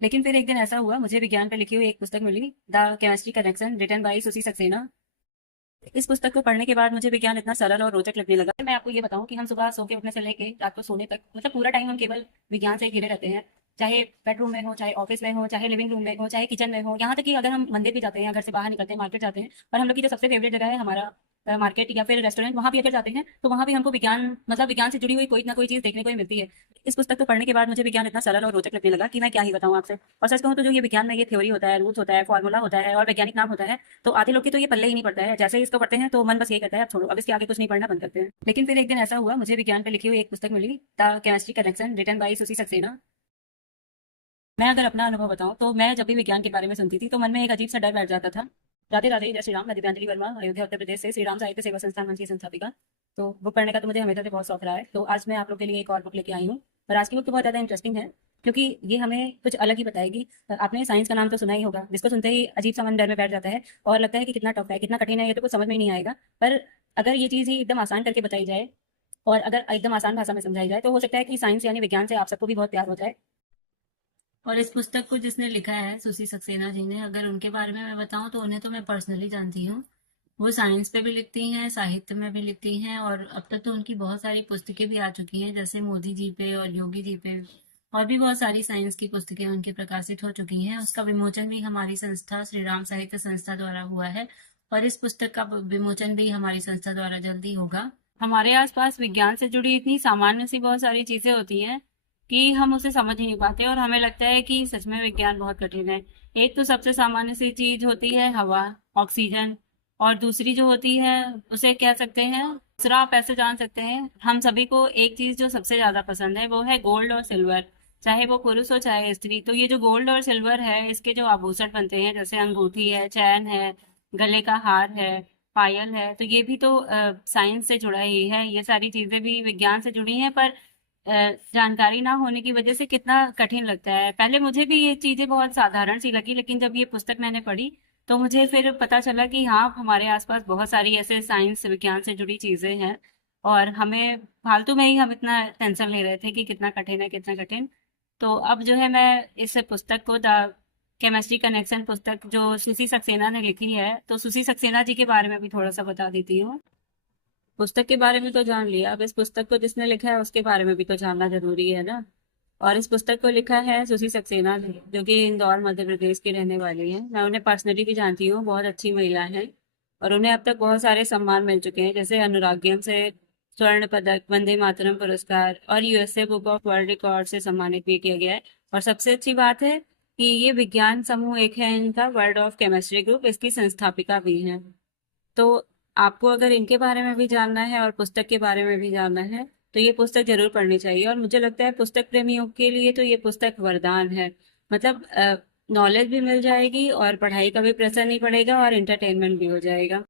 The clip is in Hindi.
लेकिन फिर एक दिन ऐसा हुआ, मुझे विज्ञान पर लिखी हुई एक पुस्तक मिली, the chemistry connection, written by Susie Saxena. इस पुस्तक को पढ़ने के बाद मुझे विज्ञान इतना सरल और रोचक लगने लगा। मैं आपको ये बताऊं कि हम सुबह सो के उठने से लेके रात को सोने तक, मतलब पूरा टाइम हम केवल विज्ञान से ही घिरे रहते हैं। चाहे बेडरूम में हो, चाहे ऑफिस में हो, चाहे लिविंग रूम में हो, चाहे किचन में हो, यहाँ तक कि अगर हम मंदिर भी जाते हैं, घर से बाहर निकलते हैं, मार्केट जाते हैं, और हम लोग की जो सबसे फेवरेट जगह है हमारा मार्केट या फिर रेस्टोरेंट, वहां भी अगर जाते हैं तो वहां भी हमको विज्ञान, मतलब विज्ञान से जुड़ी हुई कोई ना कोई चीज देखने को ही मिलती है। इस पुस्तक को पढ़ने के बाद मुझे विज्ञान इतना सरल और रोचक लगने लगा कि मैं क्या ही बताऊं आपसे। और सच कहूं तो जो ये विज्ञान में ये थ्योरी होता है, रूल्स होता है, फॉर्मूला होता है और वैज्ञानिक नाम होता है, तो आधे लोग की तो ये पल्ले ही नहीं पड़ता है। जैसे ही इसको पढ़ते हैं तो मन बस ये कहता है अब छोड़ो, अब इसके आगे कुछ नहीं पढ़ना, बंद करते हैं। लेकिन फिर एक दिन ऐसा हुआ, मुझे विज्ञान पर लिखी हुई एक पुस्तक मिली, the chemistry connection, written by Susie Saxena. मैं अगर अपना अनुभव बताऊं तो मैं जब भी विज्ञान के बारे में सुनती थी तो मन में एक अजीब सा डर बैठ जाता था। राधे राधे, जय श्री राम। मैं दिव्यांजलि वर्मा, अयोध्या उत्तर प्रदेश से, श्री राम साहित्य सेवा संस्थान मंच की संस्थापिका। तो बुक पढ़ने का तो मुझे हमेशा से बहुत शौक रहा है, तो आज मैं आप लोग के लिए एक और बुक लेके आई हूँ। और आज की बुक तो बहुत ज़्यादा इंटरेस्टिंग है, क्योंकि ये हमें कुछ अलग ही बताएगी। आपने साइंस का नाम तो सुना ही होगा, जिसको सुनते ही अजीब सा मन डर में बैठ जाता है और लगता है कि कितना टफ है, कितना कठिन है, ये तो कुछ समझ में ही नहीं आएगा। पर अगर ये चीज़ ही एकदम आसान करके बताई जाए और अगर एकदम आसान भाषा में समझाई जाए तो हो सकता है कि साइंस यानी विज्ञान से आप सबको भी बहुत प्यार हो जाए। और इस पुस्तक को जिसने लिखा है सुसी सक्सेना जी ने, अगर उनके बारे में मैं बताऊं तो उन्हें तो मैं पर्सनली जानती हूँ। वो साइंस पे भी लिखती हैं, साहित्य में भी लिखती हैं, और अब तक तो उनकी बहुत सारी पुस्तकें भी आ चुकी हैं, जैसे मोदी जी पे और योगी जी पे। और भी बहुत सारी साइंस की पुस्तकें उनकी प्रकाशित हो चुकी हैं। उसका विमोचन भी हमारी संस्था श्री राम साहित्य संस्था द्वारा हुआ है, और इस पुस्तक का विमोचन भी हमारी संस्था द्वारा जल्दी होगा। हमारे आसपास विज्ञान से जुड़ी इतनी सामान्य सी बहुत सारी चीजें होती हैं कि हम उसे समझ ही नहीं पाते, और हमें लगता है कि सच में विज्ञान बहुत कठिन है। एक तो सबसे सामान्य सी चीज होती है हवा, ऑक्सीजन। और दूसरी जो होती है उसे कह सकते हैं, दूसरा आप ऐसे जान सकते हैं, हम सभी को एक चीज जो सबसे ज्यादा पसंद है वो है गोल्ड और सिल्वर। चाहे वो पुरुष हो चाहे स्त्री, तो ये जो गोल्ड और सिल्वर है इसके जो आभूषण बनते हैं, जैसे अंगूठी है, चैन है, गले का हार है, पायल है, तो ये भी तो साइंस से जुड़ा ही है। ये सारी चीजें भी विज्ञान से जुड़ी हैं, पर जानकारी ना होने की वजह से कितना कठिन लगता है। पहले मुझे भी ये चीजें बहुत साधारण सी लगी, लेकिन जब ये पुस्तक मैंने पढ़ी तो मुझे फिर पता चला कि हाँ, हमारे आसपास बहुत सारी ऐसे साइंस विज्ञान से जुड़ी चीजें हैं, और हमें फालतू में ही हम इतना टेंशन ले रहे थे कि कितना कठिन है, कितना कठिन। तो अब जो है मैं इस पुस्तक को, द केमिस्ट्री कनेक्शन पुस्तक जो सुसी सक्सेना ने लिखी है, तो सुसी सक्सेना जी के बारे में भी थोड़ा सा बता देती हूँ। पुस्तक के बारे में तो जान लिया, अब इस पुस्तक को जिसने लिखा है उसके बारे में भी तो जानना जरूरी है ना। और इस पुस्तक को लिखा है सुशी सक्सेना ने, जो कि इंदौर मध्य प्रदेश की रहने वाली है। मैं उन्हें पर्सनली भी जानती हूँ, बहुत अच्छी महिला है। और उन्हें अब तक बहुत सारे सम्मान मिल चुके हैं, जैसे अनुराग्यम से स्वर्ण पदक, वंदे मातरम पुरस्कार, और USA book of world record से सम्मानित भी किया गया है। और सबसे अच्छी बात है कि ये विज्ञान समूह एक है इनका, वर्ल्ड ऑफ केमिस्ट्री ग्रुप, इसकी संस्थापिका भी है। तो आपको अगर इनके बारे में भी जानना है और पुस्तक के बारे में भी जानना है तो ये पुस्तक जरूर पढ़नी चाहिए। और मुझे लगता है पुस्तक प्रेमियों के लिए तो ये पुस्तक वरदान है। मतलब नॉलेज भी मिल जाएगी और पढ़ाई का भी प्रेशर नहीं पड़ेगा और एंटरटेनमेंट भी हो जाएगा।